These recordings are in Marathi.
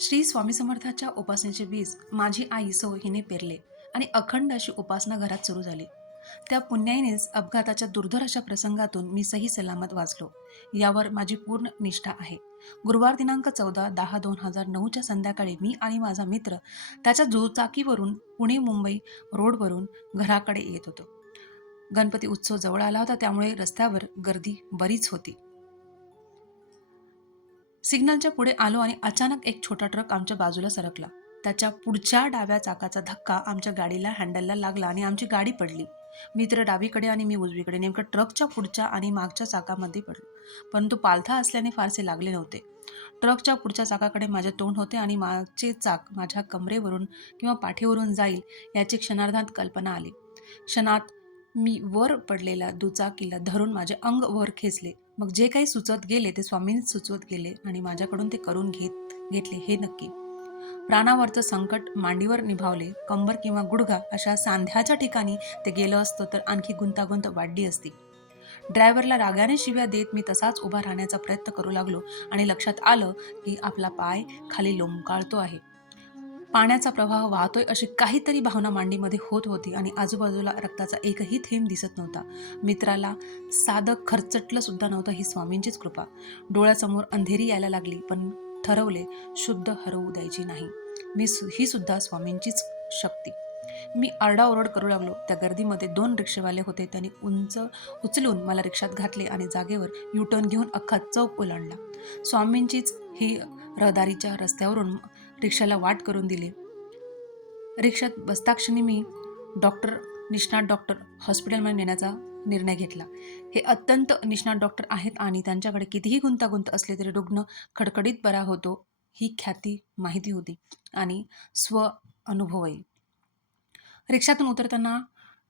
श्री स्वामी समर्थाच्या उपासनेचे बीज माझी आई सो हिने पेरले आणि अखंड अशी उपासना घरात सुरू झाली. त्या पुण्याईनेच अपघाताच्या दुर्धर अशा प्रसंगातून मी सही सलामत वाचलो. यावर माझी पूर्ण निष्ठा आहे. गुरुवार दिनांक चौदा दहा दोन हजार नऊच्या संध्याकाळी मी आणि माझा मित्र त्याच्या दुचाकीवरून पुणे मुंबई रोडवरून घराकडे येत होतो. गणपती उत्सव जवळ आला होता त्यामुळे रस्त्यावर गर्दी बरीच होती. सिग्नलच्या पुढे आलो आणि अचानक एक छोटा ट्रक आमच्या बाजूला सरकला. त्याच्या पुढच्या डाव्या चाकाचा धक्का आमच्या गाडीला हँडलला लागला आणि आमची गाडी पडली. मित्र डावीकडे आणि मी उजवीकडे नेमकं ट्रकच्या पुढच्या आणि मागच्या चाकामध्ये पडलो. परंतु पालथा असल्याने फारसे लागले नव्हते. ट्रकच्या पुढच्या चाकाकडे माझे तोंड होते आणि मागचे चाक माझ्या कमरेवरून किंवा पाठीवरून जाईल याची क्षणार्धात कल्पना आली. क्षणात मी वर पडलेल्या दुचाकीला धरून माझे अंग वर खेचले. मग जे काही सुचत गेले ते स्वामींनीच सुचवत गेले आणि माझ्याकडून ते करून घेत घेतले हे नक्की. प्राणावरचं संकट मांडीवर निभावले कंबर किंवा गुडघा अशा सांध्याच्या ठिकाणी ते गेलं असतं तर आणखी गुंतागुंत वाढली असती. ड्रायव्हरला रागाने शिव्या देत मी तसाच उभा राहण्याचा प्रयत्न करू लागलो आणि लक्षात आलं की आपला पाय खाली लोंबकाळतो आहे. पाण्याचा प्रवाह वाहतोय अशी काहीतरी भावना मांडीमध्ये होत होती आणि आजूबाजूला रक्ताचा एकही थेंब दिसत नव्हता. मित्राला साधं खर्चटलं सुद्धा नव्हतं ही स्वामींचीच कृपा. डोळ्यासमोर अंधेरी यायला लागली पण ठरवले शुद्ध हरवू द्यायची नाही. मी सु ही सुद्धा स्वामींचीच शक्ती. मी आरडाओरड करू लागलो. त्या गर्दीमध्ये दोन रिक्षेवाले होते. त्यांनी उंच उचलून मला रिक्षात घातले आणि जागेवर युटर्न घेऊन अख्खा चौक ओलांडला. स्वामींचीच ही रहदारीच्या रस्त्यावरून रिक्षाला वाट करून दिली. रिक्षात बसताक्षणी मी डॉक्टर निष्णात डॉक्टर हॉस्पिटलमध्ये नेण्याचा निर्णय घेतला. हे अत्यंत निष्णात डॉक्टर आहेत आणि त्यांच्याकडे कितीही गुंतागुंत असले तरी रुग्ण खडखडीत बरा होतो ही ख्याती माहिती होती आणि स्व अनुभवही. रिक्षातून उतरताना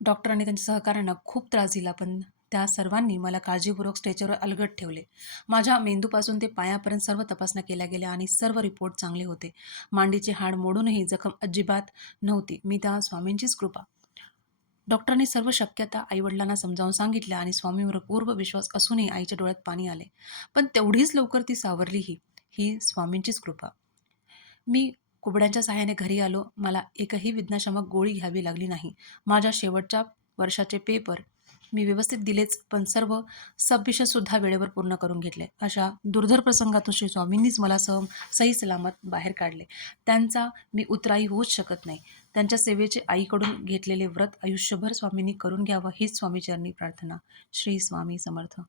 डॉक्टरांनी त्यांच्या सहकाऱ्यांना खूप त्रास दिला पण त्या सर्वांनी मला काळजीपूर्वक स्ट्रेचरवर अलगट ठेवले. माझ्या मेंदूपासून ते पायापर्यंत सर्व तपासण्या केल्या गेल्या आणि सर्व रिपोर्ट चांगले होते. मांडीचे हाड मोडूनही जखम अजिबात नव्हती. मी त्या स्वामींचीच कृपा. डॉक्टरांनी सर्व शक्यता आईवडिलांना समजावून सांगितल्या आणि स्वामींवर पूर्व विश्वास असूनही आईच्या डोळ्यात पाणी आले. पण तेवढीच लवकर ती सावरलीही ही स्वामींचीच कृपा. मी कुबड्यांच्या सहाय्याने घरी आलो. मला एकही विज्ञाशामक गोळी घ्यावी लागली नाही. माझ्या शेवटच्या वर्षाचे पेपर मी व्यवस्थित दिलेच पण सर्व सबमिशनसुद्धा वेळेवर पूर्ण करून घेतले. अशा दुर्धर प्रसंगातून श्री स्वामींनीच मला सहम सही सलामत बाहेर काढले. त्यांचा मी उतराई होऊच शकत नाही. त्यांच्या सेवेचे आईकडून घेतलेले व्रत आयुष्यभर स्वामींनी करून घ्यावं हीच स्वामीचरणी प्रार्थना. श्री स्वामी समर्थ.